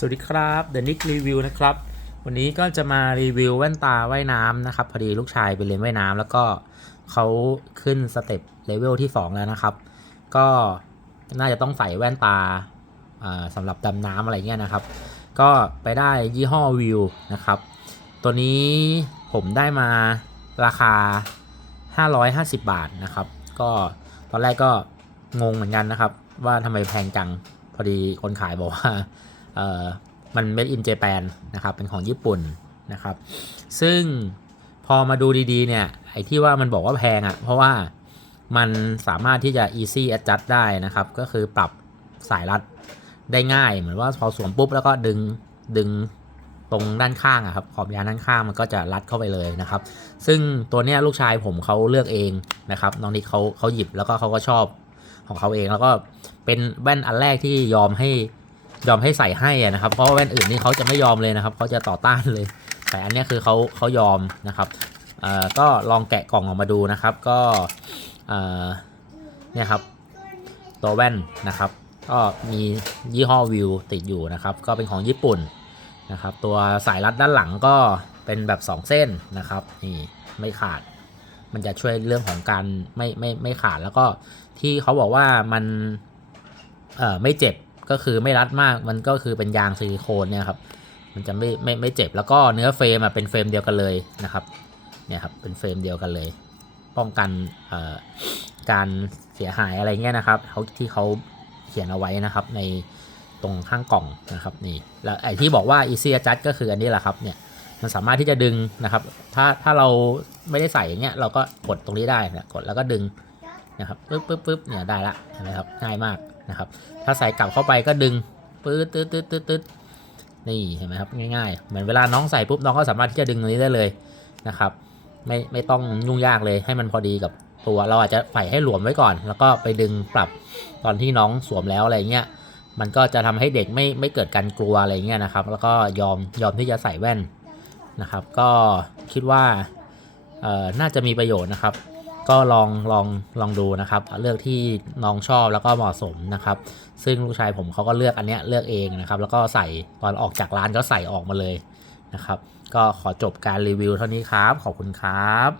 สวัสดีครับ The Nick Review นะครับ วันนี้ก็จะมารีวิวแว่นตาว่ายน้ำนะครับ พอดีลูกชายไปเรียนว่ายน้ำแล้วก็เขาขึ้นสเต็ปเลเวลที่ 2 แล้วนะครับ ก็น่าจะต้องใส่แว่นตาสำหรับดำน้ำอะไรเงี้ยนะครับ ก็ไปได้ยี่ห้อวิวนะครับ ตัวนี้ผมได้มาราคา 550 บาทนะครับ ก็ตอนแรกก็งงเหมือนกันนะครับ ว่าทำไมแพงจัง พอดีคนขายบอกว่า เออมัน made in Japan นนะครับเป็นของญี่ปุ่นนะครับ ซึ่งพอมาดูดีๆเนี่ยไอ้ที่ว่ามันบอกว่าแพงอะ่ะเพราะว่ามันสามารถที่จะ easy adjust ได้นะครับ ก็คือปรับสายรัดได้ง่าย เหมือนว่าพอสวมปุ๊บแล้วก็ดึงดึงตรงด้านข้างอะครับขอบยางด้านข้างมันก็จะรัดเข้าไปเลยนะครับ ซึ่งตัวเนี้ยลูกชายผมเขาเลือกเองนะครับน้องนิกเขาเขาหยิบแล้วก็เขาก็ชอบของเขาเองแล้วก็เป็นแว่นอันแรกที่ยอมให้ ยอมให้ใส่ให้นะครับ เพราะว่าแว่นอื่นนี่เขาจะไม่ยอมเลยนะครับเขาจะต่อต้านเลย แต่อันนี้คือเขาเขายอมนะครับก็ลองแกะกล่องออกมาดูนะครับ ก็เนี่ยครับตัวแว่นนะครับ ก็มียี่ห้อวิวติดอยู่นะครับ ก็เป็นของญี่ปุ่นนะครับ ตัวสายรัดด้านหลังก็เป็นแบบ 2 เส้นนะครับนี่ไม่ขาด มันจะช่วยเรื่องของการไม่ไม่ไม่ขาดแล้วก็ที่เขาบอกว่ามันเออไม่เจ็บ ก็คือไม่รัดมากมันก็คือเป็นยางซิลิโคนเนี่ยครับมันจะไม่ไม่ไม่เจ็บแล้วก็เนื้อเฟรมอะเป็นเฟรมเดียวกันเลยนะครับเนี่ยครับเป็นเฟรมเดียวกันเลย ป้องกันการเสียหายอะไรเงี้ยนะครับเขาที่เขาเขียนเอาไว้นะครับในตรงข้างกล่องนะครับนี่แล้วไอ้ที่บอกว่า easy adjust ก็คืออันนี้แหละครับเนี่ยมันสามารถที่จะดึงนะครับ ถ้าถ้าเราไม่ได้ใส่อย่างเงี้ยเราก็กดตรงนี้ได้นี่ยกดแล้วก็ดึงนะครับปึ๊บปึ๊บปึ๊บเนี่ยได้ละเห็นไหมครับง่ายมาก นะครับ ถ้าใส่กลับเข้าไปก็ดึงปื๊ดตืดตืดตืดตืดนี่เห็นไหมครับง่ายๆ เหมือนเวลาน้องใส่ปุ๊บน้องก็สามารถที่จะดึงตรงนี้ได้เลยนะครับ ไม่ไม่ต้องยุ่งยากเลยให้มันพอดีกับตัวเราอาจจะใส่ให้หลวมไว้ก่อน แล้วก็ไปดึงปรับตอนที่น้องสวมแล้วอะไรเงี้ยมันก็จะทำให้เด็กไม่ไม่เกิดการกลัวอะไรเงี้ยนะครับ แล้วก็ยอมยอมที่จะใส่แว่นนะครับ ก็คิดว่าน่าจะมีประโยชน์นะครับ ก็ลองลองลองดูนะครับ เลือกที่น้องชอบแล้วก็เหมาะสมนะครับ ซึ่งลูกชายผมเขาก็เลือกอันเนี้ยเลือกเองนะครับ แล้วก็ใส่ตอนออกจากร้านก็ใส่ออกมาเลยนะครับ ก็ขอจบการรีวิวเท่านี้ครับ ขอบคุณครับ